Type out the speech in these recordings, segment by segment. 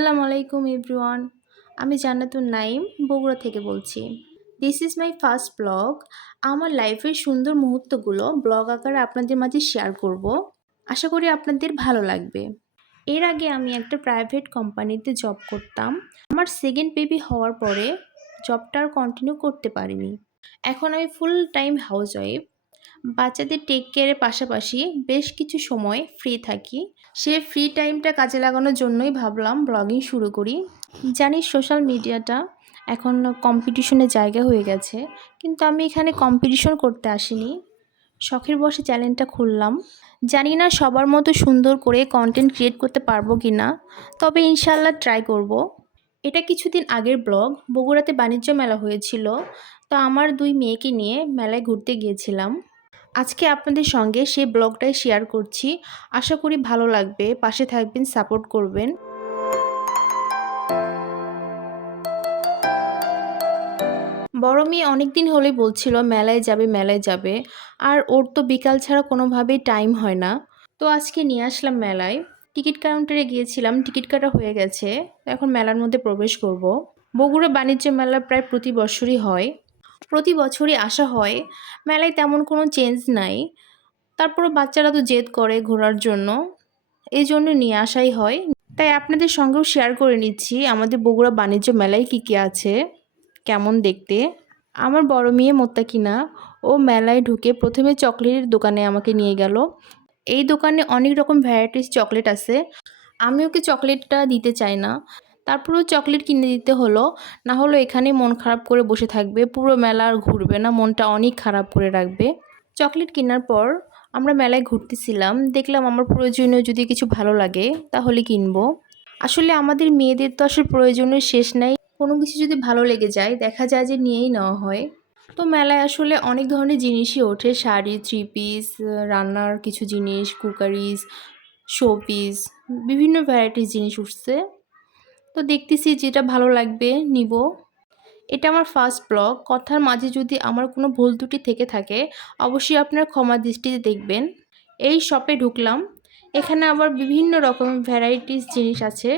আসসালামু আলাইকুম এভরিওয়ান। আমি জান্নাতুন নাইম বগুড়া থেকে বলছি। This is my first blog. আমার লাইফের সুন্দর মুহূর্তগুলো ব্লগ আকারে আপনাদের মাঝে শেয়ার করব। আশা করি আপনাদের ভালো লাগবে। এর আগে আমি একটা প্রাইভেট কোম্পানিতে জব করতাম। আমার সেকেন্ড বেবি হওয়ার পরে জবটা আর কন্টিনিউ করতে পারিনি। এখন আমি ফুল টাইম হাউসওয়াইফ। বাচ্চাদের টেক কেয়ারের পাশাপাশি বেশ কিছু সময় ফ্রি থাকি। সে ফ্রি টাইমটা কাজে লাগানোর জন্যই ভাবলাম ব্লগিং শুরু করি। জানি সোশ্যাল মিডিয়াটা এখন কম্পিটিশনের জায়গা হয়ে গেছে, কিন্তু আমি এখানে কম্পিটিশন করতে আসিনি। শখের বশে চ্যানেলটা খুললাম। জানি না সবার মতো সুন্দর করে কন্টেন্ট ক্রিয়েট করতে পারবো কি না, তবে ইনশাল্লাহ ট্রাই করব। এটা কিছুদিন আগের ব্লগ। বগুড়াতে বাণিজ্য মেলা হয়েছিল, তো আমার দুই মেয়েকে নিয়ে মেলায় ঘুরতে গিয়েছিলাম। আজকে আপনাদের সঙ্গে সেই ব্লগটাই শেয়ার করছি। আশা করি ভালো লাগবে। পাশে থাকবেন, সাপোর্ট করবেন। বড় মেয়ে অনেকদিন হলেই বলছিল মেলায় যাবে মেলায় যাবে, আর ওর তো বিকাল ছাড়া কোনোভাবেই টাইম হয় না। তো আজকে নিয়ে আসলাম মেলায়। টিকিট কাউন্টারে গিয়েছিলাম, টিকিট কাটা হয়ে গেছে। এখন মেলার মধ্যে প্রবেশ করব। বগুড়া বাণিজ্য মেলা প্রায় প্রতি বছরই হয়, প্রতি বছরই আসা হয়। মেলায় তেমন কোনো চেঞ্জ নাই, তারপরও বাচ্চারা তো জেদ করে ঘোরার জন্য, এই জন্য নিয়ে আসাই হয়। তাই আপনাদের সঙ্গেও শেয়ার করে নিচ্ছি আমাদের বগুড়া বাণিজ্য মেলায় কী কী আছে, কেমন দেখতে। আমার বড় মেয়ে মোত্তাকিনা, ও মেলায় ঢুকে প্রথমে চকলেটের দোকানে আমাকে নিয়ে গেল। এই দোকানে অনেক রকম ভ্যারাইটিস চকলেট আছে। আমি ওকে চকলেটটা দিতে চাই না, তারপরেও চকলেট কিনে দিতে হলো। না হলে এখানে মন খারাপ করে বসে থাকবে, পুরো মেলা আর ঘুরবে না, মনটা অনেক খারাপ করে রাখবে। চকলেট কেনার পর আমরা মেলায় ঘুরতেছিলাম, দেখলাম আমার প্রয়োজনীয় যদি কিছু ভালো লাগে তাহলে কিনবো। আসলে আমাদের মেয়েদের তো আসলে প্রয়োজনের শেষ নাই। কোনো কিছু যদি ভালো লেগে যায় দেখা যায় যে নিয়েই নেওয়া হয়। তো মেলায় আসলে অনেক ধরনের জিনিসই ওঠে, শাড়ি, থ্রি পিস, রান্নার কিছু জিনিস, কুকারিজ, শোপিস, বিভিন্ন ভ্যারাইটিস জিনিস উঠছে। তো দেখতেছি যেটা ভালো লাগবে নিব। এটা আমার ফার্স্ট ব্লগ। কথার মাঝে যদি আমার কোনো ভুল ত্রুটি থেকে থাকে অবশ্যই আপনার ক্ষমা দৃষ্টিতে দেখবেন। এই শপে ঢুকলাম, এখানে আবার বিভিন্ন রকমের ভ্যারাইটিস জিনিস আছে।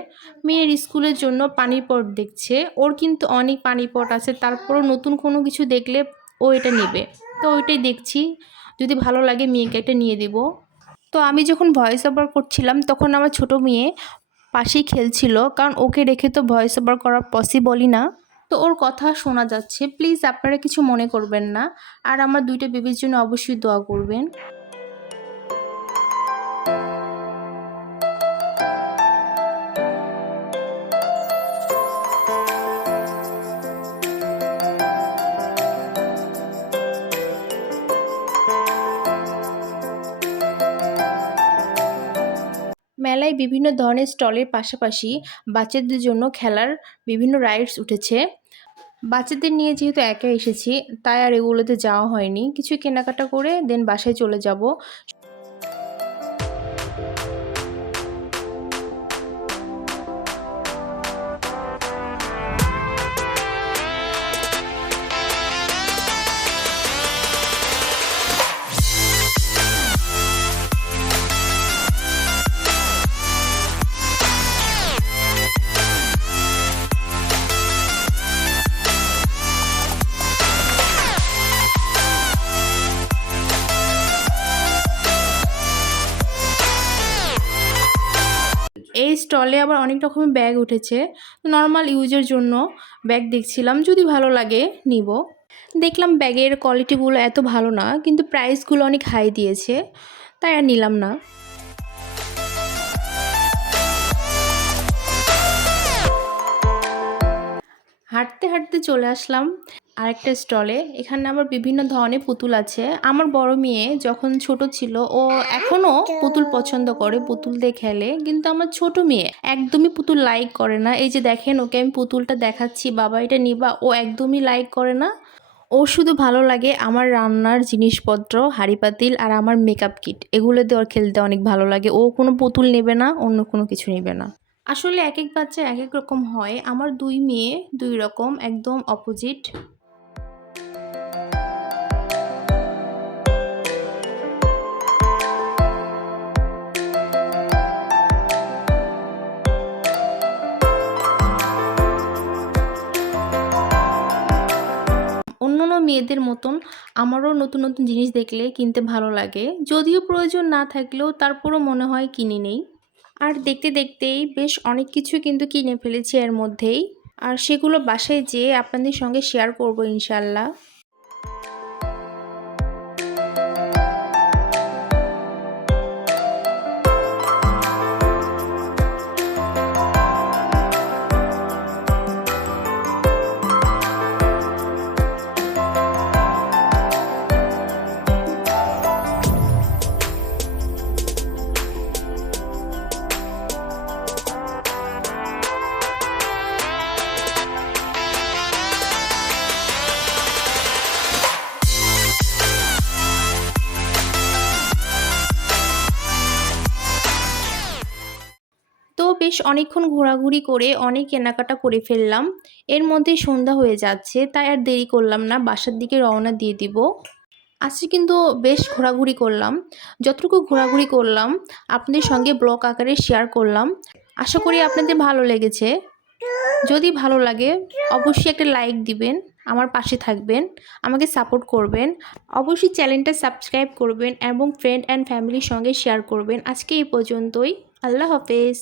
মেয়ের স্কুলের জন্য পানির পট দেখছে, ওর কিন্তু অনেক পানি পট আছে, তারপরও নতুন কোনো কিছু দেখলে ও এটা নেবে। তো ওইটাই দেখছি, যদি ভালো লাগে মেয়েকে একটা নিয়ে দেব। তো আমি যখন ভয়েস ওভার করছিলাম তখন আমার ছোট মেয়ে পাশেই খেলছিল, কারণ ওকে রেখে তো ভয়েস ওভার করা পসিবলই না। তো ওর কথা শোনা যাচ্ছে, প্লিজ আপনারা কিছু মনে করবেন না। আর আমার দুইটা বেবির জন্য অবশ্যই দোয়া করবেন। মেলায় বিভিন্ন ধরনের স্টলের পাশাপাশি বাচ্চাদের জন্য খেলার বিভিন্ন রাইডস উঠেছে। বাচ্চাদের নিয়ে যেহেতু একা এসেছি তাই আর এগুলোতে যাওয়া হয়নি। কিছু কেনাকাটা করে দেন বাসায় চলে যাব। এই স্টলে আবার অনেক রকমের ব্যাগ উঠেছে। নর্মাল ইউজের জন্য ব্যাগ দেখছিলাম, যদি ভালো লাগে নিব। দেখলাম ব্যাগের কোয়ালিটিগুলো এত ভালো না, কিন্তু প্রাইসগুলো অনেক হাই দিয়েছে, তাই আর নিলাম না। হাঁটতে হাঁটতে চলে আসলাম আরেকটা স্টলে। এখানে আবার বিভিন্ন ধরনের পুতুল আছে। আমার বড় মেয়ে যখন ছোট ছিল ও এখনও পুতুল পছন্দ করে, পুতুল দিয়ে খেলে, কিন্তু আমার ছোট মেয়ে একদমই পুতুল লাইক করে না। এই যে দেখেন, ওকে আমি পুতুলটা দেখাচ্ছি, বাবা এটা নিবা, ও একদমই লাইক করে না। ও শুধু ভালো লাগে আমার রান্নার জিনিসপত্র, হাঁড়ি পাতিল আর আমার মেকআপ কিট, এগুলো দিয়ে ওর খেলতে অনেক ভালো লাগে। ও কোনো পুতুল নেবে না, অন্য কোনো কিছু নেবে না। আসলে এক এক বাচ্চা এক এক রকম হয়। আমার দুই মেয়ে দুই রকম, একদম অপোজিট। মেয়েদের মতন আমারও নতুন নতুন জিনিস দেখলে কিনতে ভালো লাগে, যদিও প্রয়োজন না থাকলেও তারপরও মনে হয় কিনে নেই। আর দেখতে দেখতেই বেশ অনেক কিছু কিন্তু কিনে ফেলেছি এর মধ্যেই, আর সেগুলো বাসায় যেয়ে আপনাদের সঙ্গে শেয়ার করব ইনশাল্লাহ। তো বেশ অনেকক্ষণ ঘোরাঘুরি করে অনেক কেনাকাটা করে ফেললাম। এর মধ্যে সন্ধ্যা হয়ে যাচ্ছে, তাই আর দেরি করলাম না, বাসার দিকে রওনা দিয়ে দিব। আজকে কিন্তু বেশ ঘোরাঘুরি করলাম। যতটুকু ঘোরাঘুরি করলাম আপনাদের সঙ্গে ব্লগ আকারে শেয়ার করলাম। আশা করি আপনাদের ভালো লেগেছে। যদি ভালো লাগে অবশ্যই একটা লাইক দিবেন, আমার পাশে থাকবেন, আমাকে সাপোর্ট করবেন। অবশ্যই চ্যানেলটা সাবস্ক্রাইব করবেন এবং ফ্রেন্ড অ্যান্ড ফ্যামিলির সঙ্গে শেয়ার করবেন। আজকে এই পর্যন্তই। আল্লাহ হাফেজ।